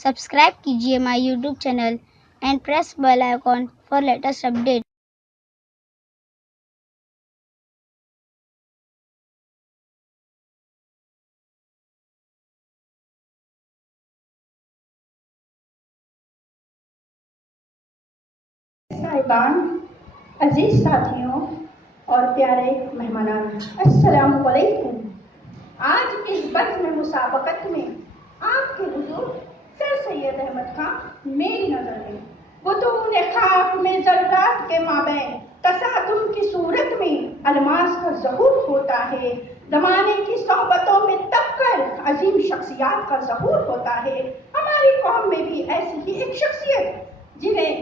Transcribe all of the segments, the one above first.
Subscribe कीजिए my YouTube channel and press bell icon for latest update. साहिबान, अजीज साथियों और प्यारे मेहमानान, अस्सलाम वालेकुम। आज इस बज़्म मुसाबकत में आपके हुजूर सर सैयद अहमद खान मेरी नजर में बुतून खाक में ज़र्रात के माबैन तसादुम की सूरत में अलमास का ज़हूर होता है। ज़माने की सोहबतों में तब कर अजीम शख्सियात का ज़हूर होता है। हमारी कौम में भी ऐसी ही एक शख्सियत जिन्हें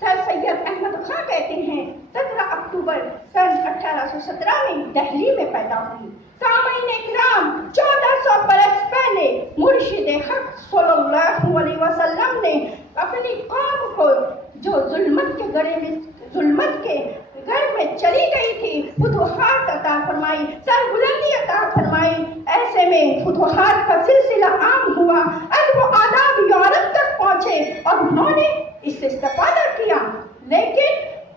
सर सैयद अहमद खां कहते हैं, 17 अक्टूबर सन 1817 में दिल्ली में पैदा हुई। सामईन इकराम, 1400 बरस पहले मुर्शिद हक सल्लल्लाहु अलैहि वसल्लम ने अपनी कौम को जो जुल्मत के घर में चली गई थी, फुतूहात अता फरमाई, सरबुलंदी अता फरमाई। ऐसे में फुतूहात का सिलसिला आम हुआ, अब वो आदाब यूरोप तक पहुंचे और उन्होंने इससे इस्तेफादा किया। लेकिन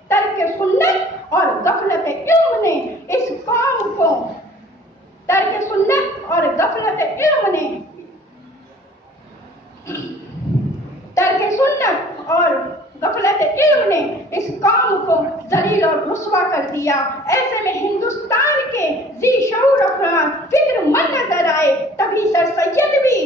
तर्क सुन्नत और गफलत इल्म ने इस कौम को तर्क सुन्नत और गफलत इल्म ने इस कौम को जलील और रुस्वा कर दिया। ऐसे में हिंदुस्तान के जी शऊर अफराद फिक्रमंद नजर आए। तभी सर सैयद भी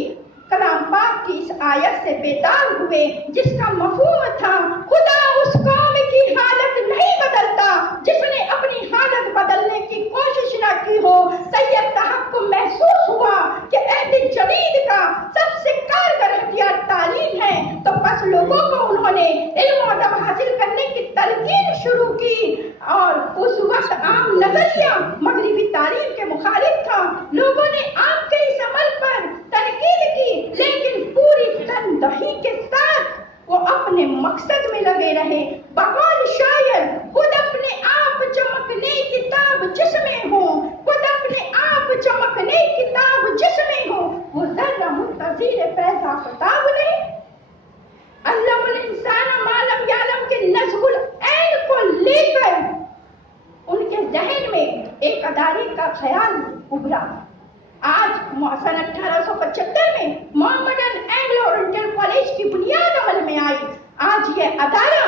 कलाम पाक की इस आयत से बेदार हुए, जिसका मफहूम था, खुदा उस कौम की हालत नहीं बदलता जिसने अपनी हालत बदलने की कोशिश न की हो। सैयद साहब को महसूस हुआ कि अहद जदीद का सबसे कारगर हथियार तालीम है, तो बस लोगों को उन्होंने इल्म और अदब हासिल करने की तलकीन शुरू की। और उस वक्त आम नजरिया मगरिबी तालीम के मुखालिफ था। लोगों ने आपके इस अमल पर तनकीद की, लेकिन पूरी तनदही के साथ वो अपने मकसद में लगे रहे। बकौल शायर, खुद अपने आप चमकने किताब जिसमें हो, खुद अपने आप चमकने किताब जिसमें हो, वो जर्रा मुंतज़िर फैज़ आफ़ताब नहीं। अल्लामुल इंसान मालम यालम के नज़्हुल ऐन को लेकर उनके जहन में एक अदारे का ख्याल उभरा। आज सन 1875 में मोहम्मदन एंग्लो ओरिएंटल कॉलेज की बुनियाद अमल में आई। आज यह अदारा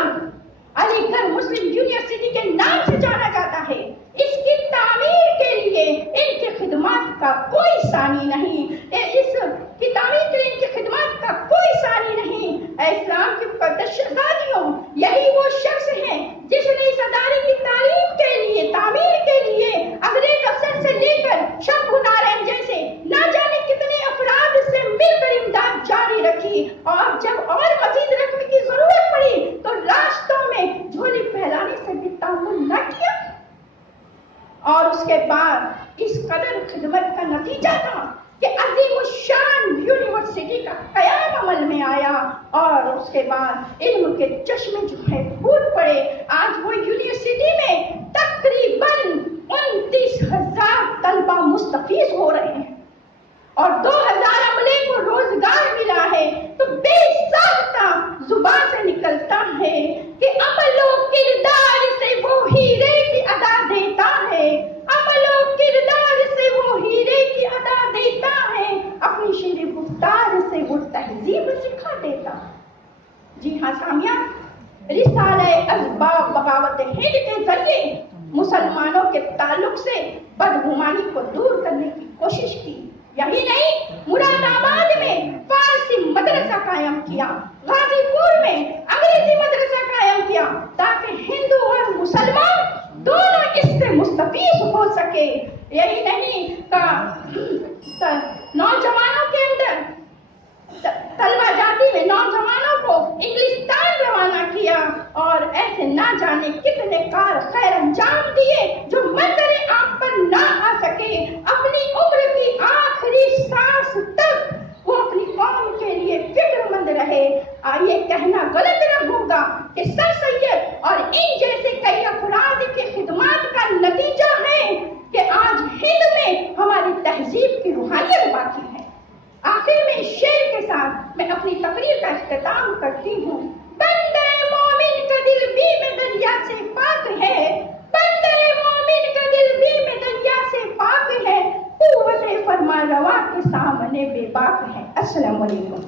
अलीगढ़ मुस्लिम यूनिवर्सिटी के नाम से जाना जाता है। इसकी तामीर के लिए इनकी खिदमत का कोई सानी नहीं, इसकी तामीर के लिए इनकी खिदमत का कोई सानी नहीं। इस्लाम के मुक़द्दस शहज़ादियों, यही वो शख्स है जिसने इस अदारे की तालीम के लिए, तामीर के लिए अंग्रेज अफसर से लेकर शब नारायण जैसे ना जाने कितने अफराद से मिलकर इमदाद जारी रखी। और जब और मजीद रकम की जरूरत पड़ी तो रास्तों में झोली फैलाने से भी तामुल न किया। और उसके बाद इस कदर खिदमत का नतीजा था कि अज़ीमुश्शान यूनिवर्सिटी का क़याम अमल में आया। और उसके बाद इल्म के चश्मे जो है फूट पड़े। आज वो यूनिवर्सिटी में तकरीबन 29,000 तलबा मुस्तफीज हो रहे हैं और 2,000 अमले को रोजगार मिला है। तो बेसाख्ता जुबान से निकलता है कि अमलो किरदार से वो हीरे की अदा देता है, अमलो किरदार से वो हीरे की अदा देता है, अपनी शेर गुफ्तार से वो तहजीब सिखा देता। जी हाँ सामिया, रिसाले असबाब बगावत हिंद के जरिए मुसलमानों के ताल्लुक से बदगुमानी को दूर करने की कोशिश की। यही नहीं, मुरादाबाद में फारसी मदरसा कायम किया, गाजीपुर में अंग्रेजी मदरसा कायम किया, ताकि हिंदू और मुसलमान दोनों इससे मुस्तफीज हो सके। यही नहीं, नौजवानों के अंदर तलबा जाति में नौजवानों को इंग्लिस्तान रवाना किया और ऐसे ना जाने कितने कार खैर अंजाम दिए जो मंजरे आंख पर ना आ सके। अपनी उम्र की आखिरी सांस तक वो अपनी कौम के लिए फिक्रमंद रहे। ये कहना गलत न होगा कि सर सैयद और इन जैसे कई अफराद की खिदमत का नतीजा है कि आज हिंद में हमारी तहजीब की रूहानियत बाकी है। आखिर में शेर के साथ मैं اپنی تقریر کا اختتام کرتی ہوں. بندے مومن کا دل بیم دریا سے پاک ہے, بندے مومن کا دل بیم دریا سے پاک ہے, قوت فرما روا کے سامنے بے باک ہے. السلام علیکم.